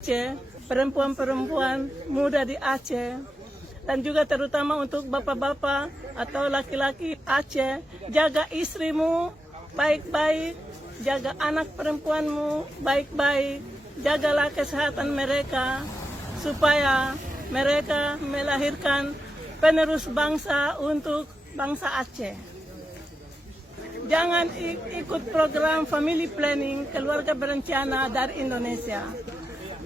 Aceh, perempuan-perempuan muda di Aceh, dan juga terutama untuk bapak-bapak atau laki-laki Aceh, jaga istrimu baik-baik, jaga anak perempuanmu baik-baik, jagalah kesehatan mereka supaya mereka melahirkan penerus bangsa untuk bangsa Aceh. Jangan ikut program family planning keluarga berencana dari Indonesia.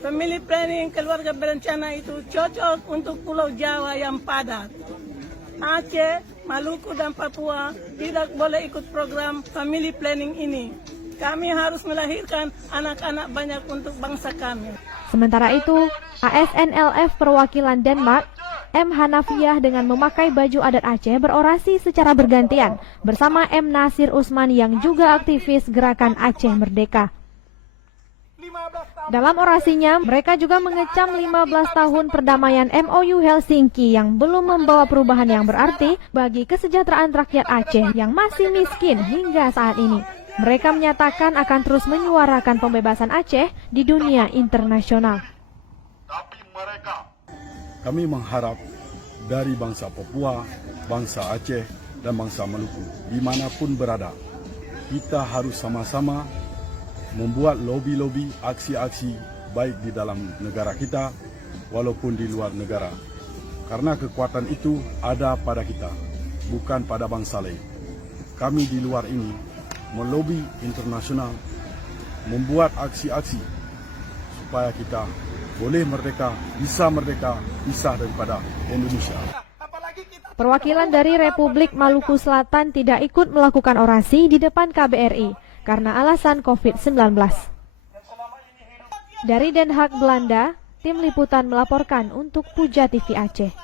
Family planning keluarga berencana itu cocok untuk Pulau Jawa yang padat. Aceh, Maluku, dan Papua tidak boleh ikut program family planning ini. Kami harus melahirkan anak-anak banyak untuk bangsa kami. Sementara itu, ASNLF perwakilan Denmark, M. Hanafiah dengan memakai baju adat Aceh berorasi secara bergantian bersama M. Nasir Usman yang juga aktivis Gerakan Aceh Merdeka. Dalam orasinya, mereka juga mengecam 15 tahun perdamaian MOU Helsinki yang belum membawa perubahan yang berarti bagi kesejahteraan rakyat Aceh yang masih miskin hingga saat ini. Mereka menyatakan akan terus menyuarakan pembebasan Aceh di dunia internasional. Kami mengharap dari bangsa Papua, bangsa Aceh, dan bangsa Maluku, dimanapun berada, kita harus sama-sama membuat lobi-lobi, aksi-aksi baik di dalam negara kita walaupun di luar negara. Karena kekuatan itu ada pada kita, bukan pada bangsa lain. Kami di luar ini melobi internasional, membuat aksi-aksi supaya kita boleh merdeka, bisa daripada Indonesia. Perwakilan dari Republik Maluku Selatan tidak ikut melakukan orasi di depan KBRI karena alasan COVID-19. Dari Den Haag, Belanda, tim liputan melaporkan untuk Puja TV Aceh.